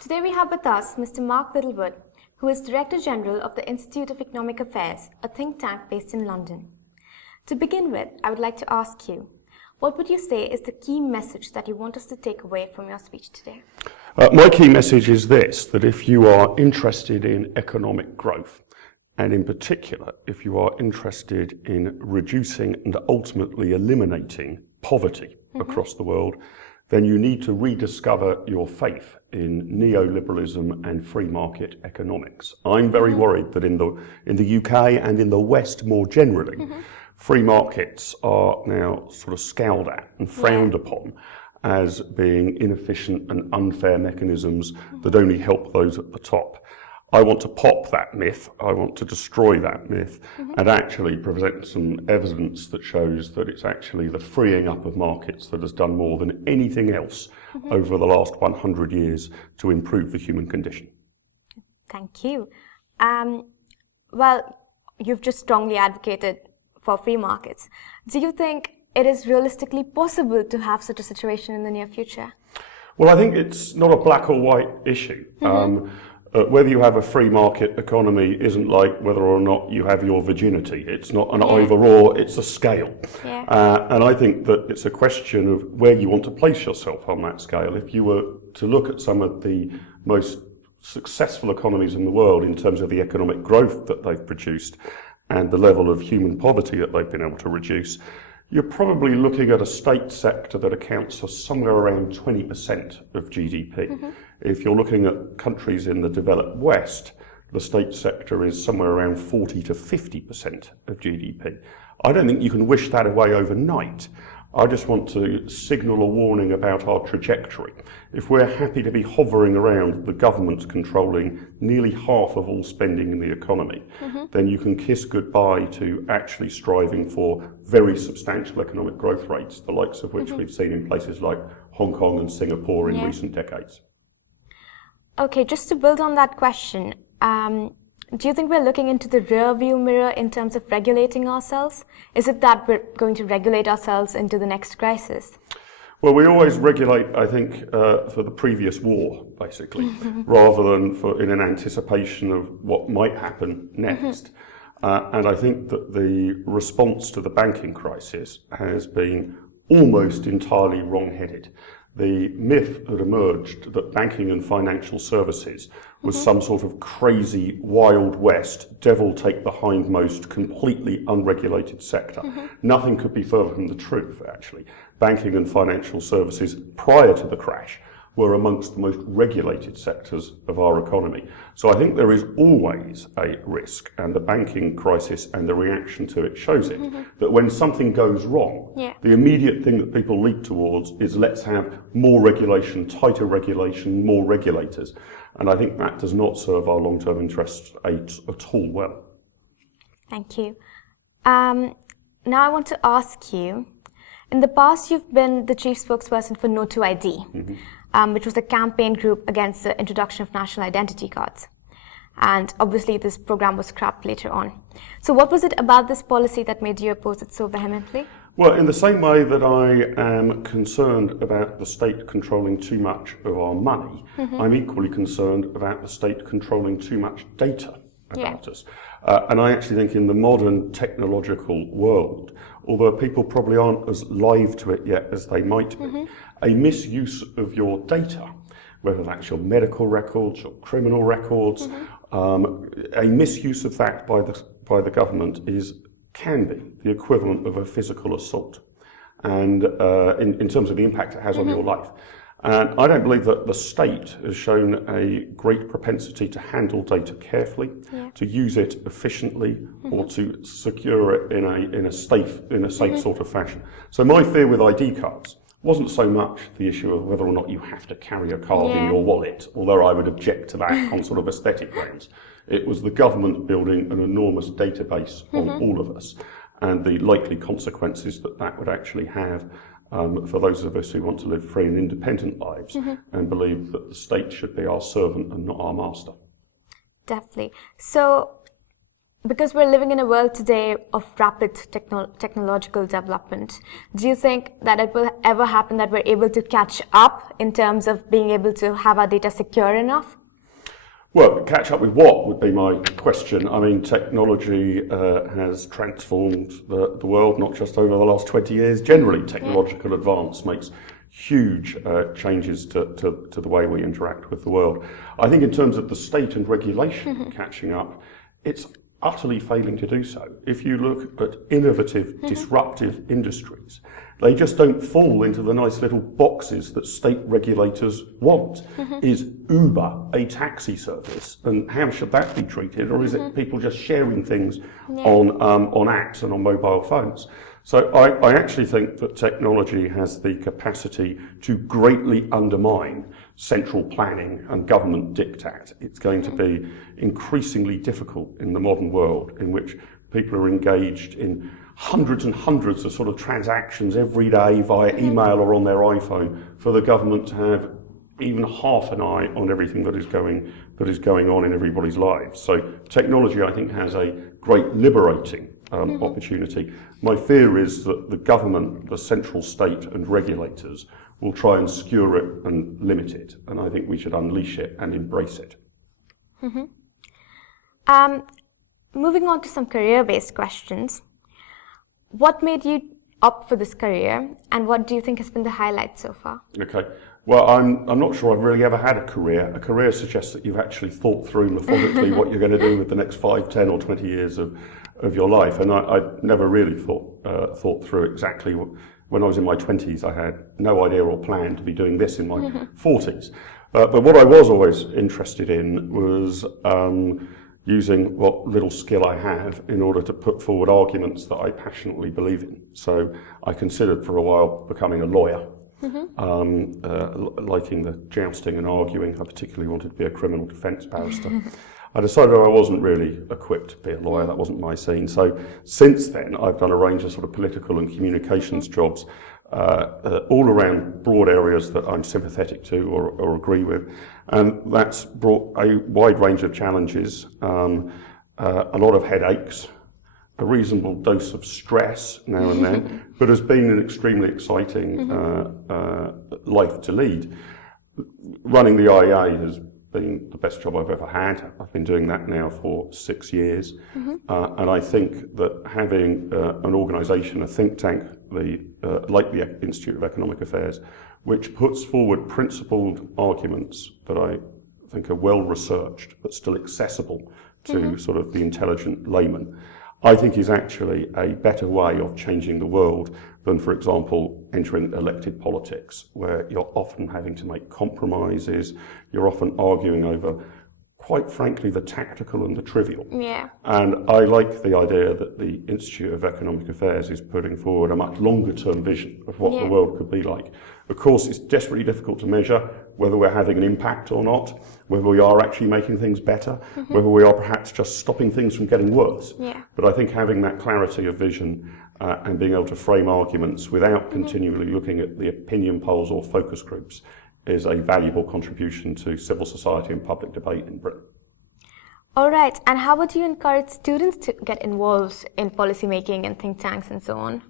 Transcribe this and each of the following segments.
Today we have with us Mr. Mark Littlewood, who is Director General of the Institute of Economic Affairs, a think tank based in London. To begin with, I would like to ask you, what would you say is the key message that you want us to take away from your speech today? My key message is this, that if you are interested in economic growth, and in particular, if you are interested in reducing and ultimately eliminating poverty across the world, then you need to rediscover your faith in neoliberalism and free market economics. I'm very worried that in the UK and in the West more generally, free markets are now sort of scowled at and frowned upon as being inefficient and unfair mechanisms that only help those at the top. I want to pop that myth, I want to destroy that myth and actually present some evidence that shows that it's actually the freeing up of markets that has done more than anything else over the last 100 years to improve the human condition. Thank you. Well, you've just strongly advocated for free markets. Do you think it is realistically possible to have such a situation in the near future? Well, I think it's not a black or white issue. Whether you have a free market economy isn't like whether or not you have your virginity. It's not an either or, it's a scale. And I think that it's a question of where you want to place yourself on that scale. If you were to look at some of the most successful economies in the world in terms of the economic growth that they've produced and the level of human poverty that they've been able to reduce, you're probably looking at a state sector that accounts for somewhere around 20% of GDP. If you're looking at countries in the developed West, the state sector is somewhere around 40 to 50% of GDP. I don't think you can wish that away overnight. I just want to signal a warning about our trajectory. If we're happy to be hovering around the government controlling nearly half of all spending in the economy, then you can kiss goodbye to actually striving for very substantial economic growth rates, the likes of which we've seen in places like Hong Kong and Singapore in recent decades. Okay, just to build on that question, do you think we're looking into the rear view mirror in terms of regulating ourselves? Is it that we're going to regulate ourselves into the next crisis? Well, we always regulate, I think, for the previous war, basically, rather than in an anticipation of what might happen next. And I think that the response to the banking crisis has been almost entirely wrong-headed. The myth had emerged that banking and financial services was some sort of crazy Wild West, devil take the hindmost, completely unregulated sector. Nothing could be further from the truth, actually. Banking and financial services prior to the crash were amongst the most regulated sectors of our economy. So I think there is always a risk, and the banking crisis and the reaction to it shows it, that when something goes wrong, the immediate thing that people leap towards is let's have more regulation, tighter regulation, more regulators. And I think that does not serve our long-term interests at all well. Thank you. Now I want to ask you, in the past you've been the chief spokesperson for No to ID. Which was a campaign group against the introduction of national identity cards. And obviously this program was scrapped later on. So what was it about this policy that made you oppose it so vehemently? Well, in the same way that I am concerned about the state controlling too much of our money, I'm equally concerned about the state controlling too much data about us. And I actually think in the modern technological world, although people probably aren't as live to it yet as they might be, a misuse of your data, whether that's your medical records, your criminal records, a misuse of that by the government can be the equivalent of a physical assault, and in terms of the impact it has on your life. And I don't believe that the state has shown a great propensity to handle data carefully, to use it efficiently, or to secure it in a safe sort of fashion. So my fear with ID cards wasn't so much the issue of whether or not you have to carry a card in your wallet, although I would object to that on sort of aesthetic grounds. It was the government building an enormous database on all of us, and the likely consequences that that would actually have for those of us who want to live free and independent lives and believe that the state should be our servant and not our master. Definitely. So because we're living in a world today of rapid technological development, do you think that it will ever happen that we're able to catch up in terms of being able to have our data secure enough? Well, catch up with what would be my question. I mean, technology has transformed the world, not just over the last 20 years. Generally, technological advance makes huge changes to the way we interact with the world. I think in terms of the state and regulation catching up, it's utterly failing to do so. If you look at innovative, disruptive industries, they just don't fall into the nice little boxes that state regulators want. Is Uber a taxi service? And how should that be treated? Or is it people just sharing things on apps and on mobile phones? So I actually think that technology has the capacity to greatly undermine central planning and government diktat. It's going to be increasingly difficult in the modern world in which people are engaged in hundreds and hundreds of sort of transactions every day via email or on their iPhone for the government to have even half an eye on everything that is going on in everybody's lives. So technology, I think, has a great liberating opportunity. My fear is that the government, the central state and regulators will try and skewer it and limit it, and I think we should unleash it and embrace it. Moving on to some career-based questions. What made you opt for this career, and what do you think has been the highlight so far? Okay. Well, I'm not sure I've really ever had a career. A career suggests that you've actually thought through methodically what you're going to do with the next 5, 10 or 20 years of your life. And I never really thought through exactly when I was in my 20s. I had no idea or plan to be doing this in my 40s. But what I was always interested in was using what little skill I have in order to put forward arguments that I passionately believe in. So I considered for a while becoming a lawyer. Liking the jousting and arguing. I particularly wanted to be a criminal defence barrister. I decided I wasn't really equipped to be a lawyer, that wasn't my scene. So since then I've done a range of sort of political and communications jobs all around broad areas that I'm sympathetic to or agree with, and that's brought a wide range of challenges, a lot of headaches, a reasonable dose of stress now and then, but has been an extremely exciting life to lead. Running the IEA has been the best job I've ever had. I've been doing that now for 6 years, and I think that having an organisation, a think tank, like the Institute of Economic Affairs, which puts forward principled arguments that I think are well researched but still accessible to sort of the intelligent layman, I think is actually a better way of changing the world than, for example, entering elected politics, where you're often having to make compromises, you're often arguing over, quite frankly, the tactical and the trivial. Yeah. And I like the idea that the Institute of Economic Affairs is putting forward a much longer term vision of what the world could be like. Of course, it's desperately difficult to measure whether we're having an impact or not, whether we are actually making things better, whether we are perhaps just stopping things from getting worse. Yeah. But I think having that clarity of vision and being able to frame arguments without continually looking at the opinion polls or focus groups is a valuable contribution to civil society and public debate in Britain. All right, and how would you encourage students to get involved in policy making and think tanks and so on?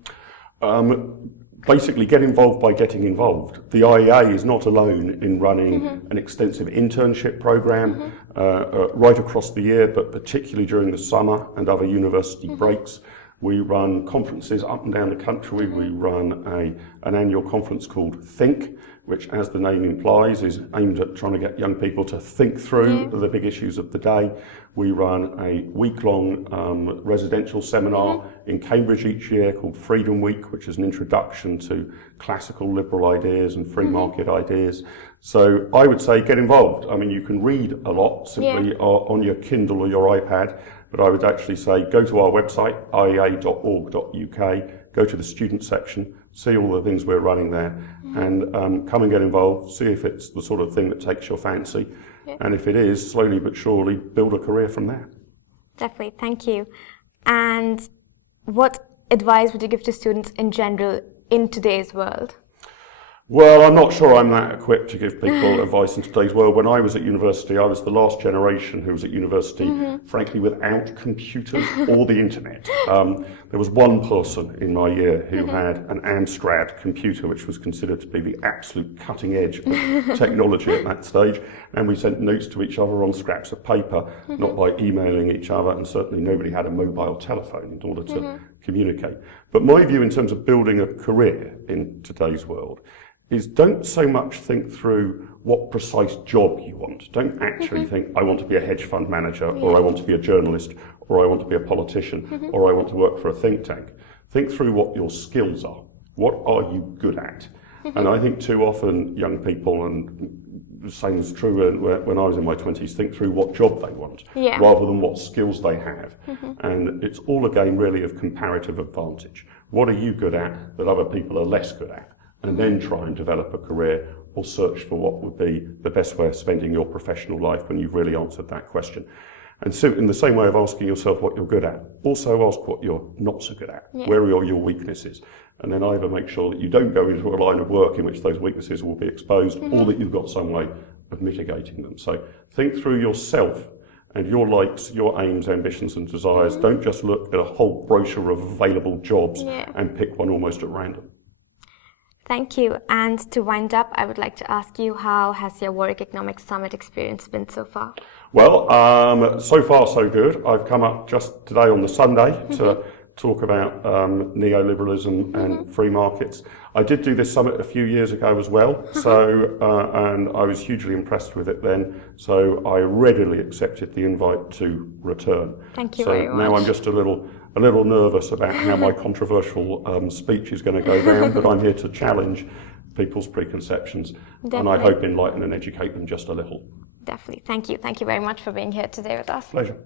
Basically, get involved by getting involved. The IEA is not alone in running an extensive internship program right across the year, but particularly during the summer and other university breaks. We run conferences up and down the country. We run an annual conference called Think, which, as the name implies, is aimed at trying to get young people to think through the big issues of the day. We run a week-long residential seminar in Cambridge each year called Freedom Week, which is an introduction to classical liberal ideas and free market ideas. So I would say get involved. I mean, you can read a lot simply on your Kindle or your iPad, but I would actually say go to our website, iea.org.uk, go to the student section, see all the things we're running there, and come and get involved, see if it's the sort of thing that takes your fancy, and if it is, slowly but surely build a career from there. Definitely, thank you. And what advice would you give to students in general in today's world? Well, I'm not sure I'm that equipped to give people advice in today's world. When I was at university, I was the last generation who was at university, frankly, without computers or the internet. There was one person in my year who had an Amstrad computer, which was considered to be the absolute cutting edge of technology at that stage. And we sent notes to each other on scraps of paper, not by emailing each other, and certainly nobody had a mobile telephone in order to communicate. But my view in terms of building a career in today's world is don't so much think through what precise job you want. Don't actually think, I want to be a hedge fund manager, or I want to be a journalist, or I want to be a politician, or I want to work for a think tank. Think through what your skills are. What are you good at? And I think too often young people, and the same is true when I was in my 20s, think through what job they want, rather than what skills they have. And it's all a game really of comparative advantage. What are you good at that other people are less good at? And then try and develop a career or search for what would be the best way of spending your professional life when you've really answered that question. And so in the same way of asking yourself what you're good at, also ask what you're not so good at. Where are your weaknesses? And then either make sure that you don't go into a line of work in which those weaknesses will be exposed, or that you've got some way of mitigating them. So think through yourself and your likes, your aims, ambitions and desires. Don't just look at a whole brochure of available jobs and pick one almost at random. Thank you. And to wind up, I would like to ask you, how has your Warwick Economics Summit experience been so far? Well, so far so good. I've come up just today on the Sunday to talk about neoliberalism and free markets. I did do this summit a few years ago as well, so and I was hugely impressed with it then, so I readily accepted the invite to return. Thank you very much. So now I'm just a little nervous about how my controversial speech is going to go down, but I'm here to challenge people's preconceptions, and I hope enlighten and educate them just a little. Definitely. Thank you. Thank you very much for being here today with us. Pleasure.